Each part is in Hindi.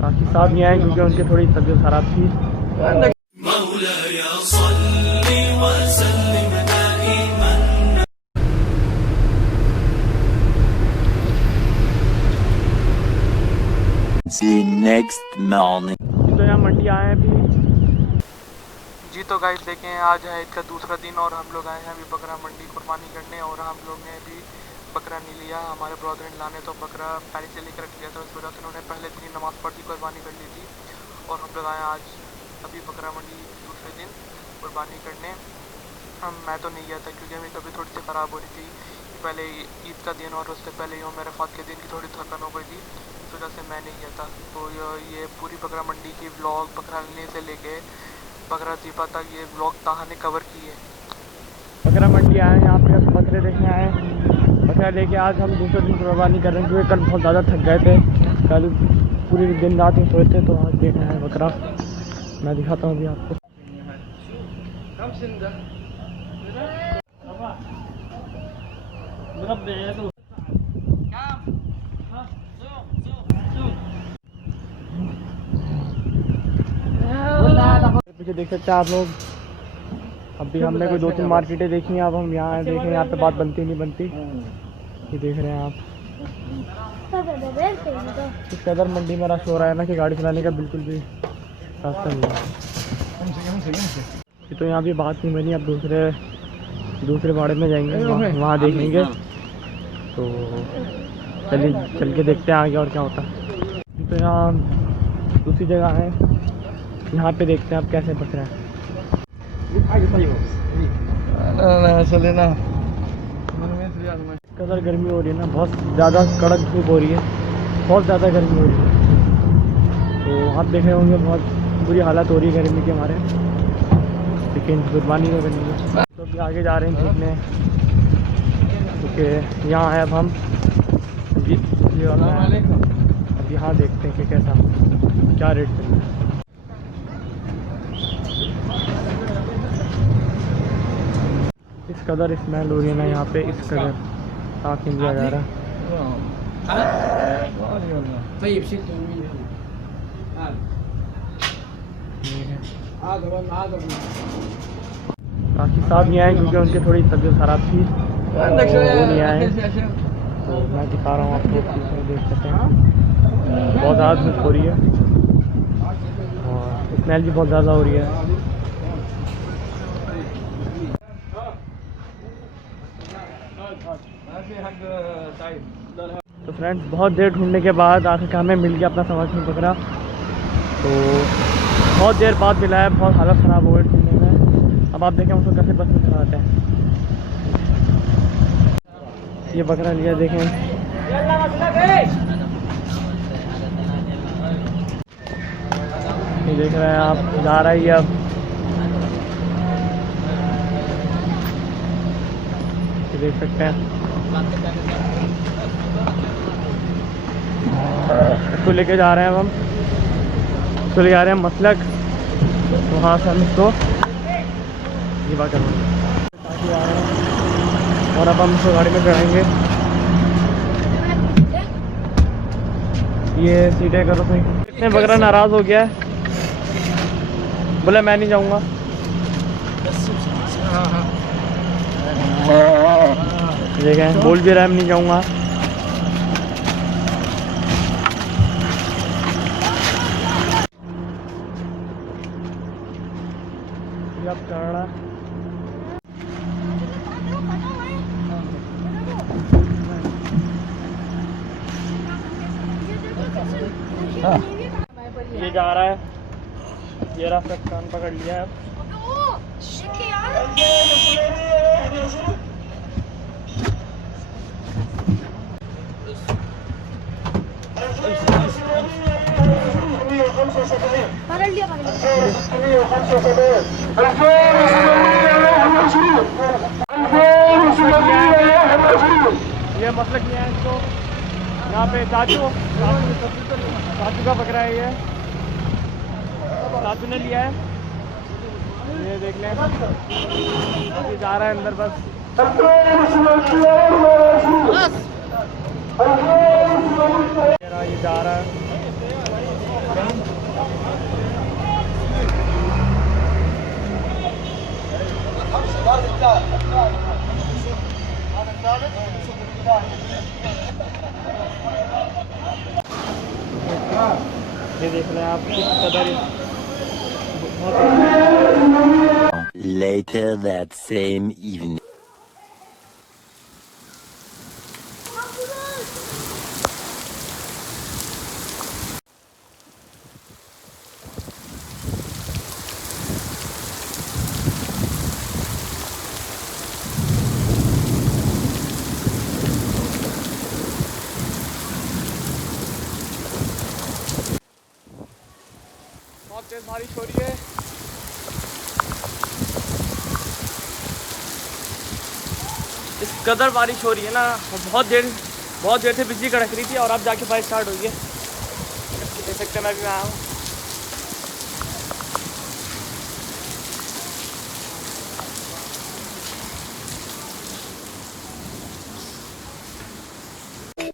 काफी साहब नहीं आए क्योंकि उनकी थोड़ी तबीयत खराब थी। नेक्स्ट मॉर्निंग तो यहाँ मंडी आए हैं अभी जी। तो गाइस देखें, आज है इसका दूसरा दिन और हम लोग आए हैं अभी बकरा मंडी कुर्बानी करने। और हम लोग ने अभी बकरा नहीं लिया, हमारे ब्रदर ने लाने तो बकरा पहले से लेकर रख लिया था। उस वजह से उन्होंने पहले दिन ही नमाज़ पढ़ दी, कुर्बानी कर ली थी। और हम लोग आए आज अभी बकरा मंडी दूसरे दिन कुर्बानी करने। मैं तो नहीं गया था क्योंकि मेरी तबीयत थोड़ी सी ख़राब हो रही थी। पहले ईद का दिन और उससे पहले योम अरफात के दिन की थोड़ी थकान हो गई थी, इस वजह से मैं नहीं गया था। तो ये पूरी बकरा मंडी की व्लॉग बकरा लेने से लेके बकरा दीपा तक ये व्लॉग ताहा ने कवर की है। बकरा मंडी आए हैं, यहाँ पे बकरे देखने आए हैं। बकरा लेके आज हम दूसरे दिन कुर्बानी कर रहे हैं क्योंकि कल बहुत ज़्यादा थक गए थे। कल पूरी दिन रात ही सोए थे, तो आज देखना है बकरा। मैं दिखाता हूँ अभी आपको। पीछे देख सकते हैं आप लोग। अभी हमने कोई 2-3 मार्केटें देखी हैं, अब हम यहाँ देखें। यहाँ पे बात बनती नहीं बनती, ये देख रहे हैं आप। इस कदर मंडी में रश हो रहा है ना कि गाड़ी चलाने का बिल्कुल भी रास्ता नहीं है। तो यहाँ भी बात नहीं बनी, अब दूसरे बाड़े में जाएंगे, वहाँ देखेंगे। तो चलिए चल के देखते हैं आगे और क्या होता है। तो यहाँ दूसरी जगह है, यहाँ पे देखते हैं अब कैसे बच रहा है। कदर गर्मी हो रही है ना, बहुत ज़्यादा कड़क धूप हो रही है, बहुत ज़्यादा गर्मी हो रही है। तो आप देख रहे होंगे बहुत बुरी हालत हो रही है गर्मी के हमारे, लेकिन कुर्बानी तो करनी है। तो अभी आगे जा रहे हैं देखने, क्योंकि यहाँ है अब हम जी वाला है। अब यहाँ देखते हैं कि कैसा क्या रेट चल रहा है। इस कदर स्मेल हो रही है ना यहाँ पे, इस कदर साफ नहीं दिया जा रहा। काफी साहब नहीं आए क्योंकि उनकी थोड़ी तबीयत खराब थी, वो नहीं आए। तो मैं दिखा रहा हूँ आपको, देख सकते हैं बहुत ज़्यादा धूप हो रही है और स्मेल भी बहुत ज़्यादा हो रही है। तो फ्रेंड्स, बहुत देर ढूंढने के बाद आखिर हमें मिल गया अपना समझ में बकरा। तो बहुत देर बाद मिला है, बहुत हालत ख़राब हो गई ढूंढने में। अब आप देखें उसको कैसे बस में चलाते हैं। ये बकरा लिया, देखें। ये देख रहे हैं आप, जा रहा है ये। अब देख सकते हैं इसको लेके जा रहे हैं हम। इसको ले जा रहे हैं मसलक, वहाँ से हम इसको जीवा करेंगे और अब हम इसको गाड़ी में चढ़ाएंगे। ये सीधे करो सही। इतने बकरा नाराज़ हो गया है, बोले मैं नहीं जाऊँगा। देखें बोल भी रहा है मैं नहीं जाऊँगा। अब चढ़ा ये जा रहा है, ये रास्ता कान पकड़ लिया है। ये मसलक नहीं है इसको। यहाँ पे चाचू का बकरा है, ये चाचू ने लिया है। ये देख लें, अभी जा रहा है अंदर बस। ये जा रहा है। ये देख रहे हैं आप किस कदर बहुत Later that same evening. तेज बारिश हो रही है। इस कदर बारिश हो रही है ना, बहुत देर से बिजली कड़क रही थी और अब जाके बारिश स्टार्ट हुई है। देख सकते हैं मैं भी आया हूँ।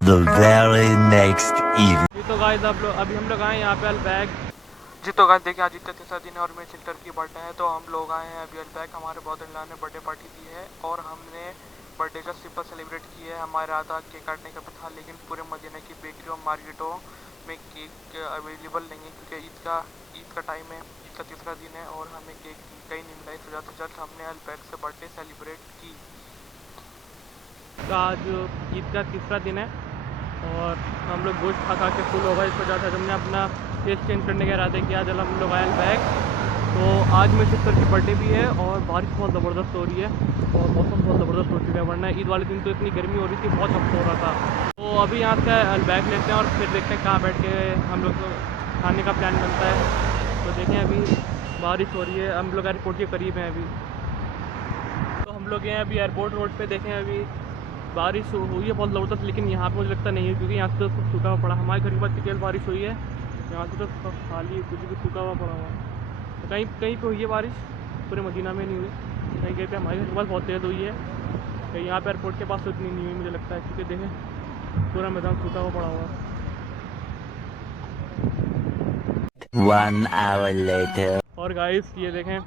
The very next evening. जी तो गाइस अभी हम लोग आए यहाँ पे अल्बैग। जी तो गाइस देखिए आज इतना तीसरा दिन है और मेरे सिस्टर की बर्थडे है, तो हम लोग आए हैं अभी अल्बैग। हमारे ब्रदर-इन-लॉ ने बर्थडे पार्टी दी है और हमने बर्थडे का सिंपल सेलिब्रेट किया है। हमारे आधा केक काटने का भी था, लेकिन पूरे मदीना की बेकरी और मार्केटों में केक अवेलेबल नहीं है क्योंकि ईद का टाइम है, ईद का तीसरा दिन है और हमें केक कहीं नहीं मिला। इस वजह से जस्ट हमने अल्बैग से बर्थडे सेलिब्रेट की। आज ईद का तीसरा दिन है और हम लोग गोश्त खा के फुल हो गए। इस वजह से हमने अपना टेस्ट चेंज करने का इरादा किया। जब हम लोग आए बैग, तो आज मेरी सिस्टर की बर्थडे भी है और बारिश बहुत ज़बरदस्त हो रही है और मौसम बहुत ज़बरदस्त हो चुका है, वरना ईद वाले दिन तो इतनी गर्मी हो रही थी, बहुत हफ्ता हो रहा था। तो अभी यहाँ से बैग लेते हैं और फिर देखते हैं कहाँ बैठ के हम लोग को खाने का प्लान बनता है। तो देखें अभी बारिश हो रही है, हम लोग एयरपोर्ट के करीब हैं अभी। तो हम लोग हैं अभी एयरपोर्ट रोड पर। देखें अभी बारिश हुई है बहुत ज़बरदस्त, लेकिन यहाँ पे मुझे लगता नहीं है क्योंकि यहाँ से तो सब सूखा हुआ पड़ा। हमारे घर के पास तेज बारिश हुई है, यहाँ से तो सब खाली कुछ भी सूखा हुआ पड़ा हुआ है। तो कहीं कहीं पे हुई है बारिश, पूरे मदीना में नहीं हुई। कहीं कहीं पे हमारे घर के पास बहुत तेज़ हुई है, कहीं यहाँ पे एयरपोर्ट के पास तो इतनी नहीं हुई मुझे लगता है, क्योंकि देखें पूरा मैदान सूखा हुआ पड़ा हुआ है। 1 hour later. और गाइस ये देखें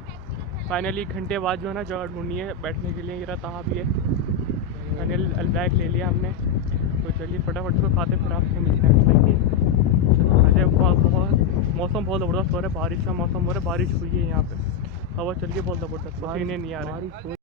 फाइनली घंटे बाद जो है ना जगह ढूंढनी है बैठने के लिए। ये रहा तहाँ भी है, फाइनल अल्बैग ले लिया हमने। तो चलिए फटाफट से खाते फिर आपसे मिलते हैं। बहुत मौसम बहुत ज़बरदस्त हो रहा है, बारिश का मौसम हो रहा है, बारिश हुई है यहाँ पे, हवा चल के बहुत ज़बरदस्त, पसीने नहीं आ रहे।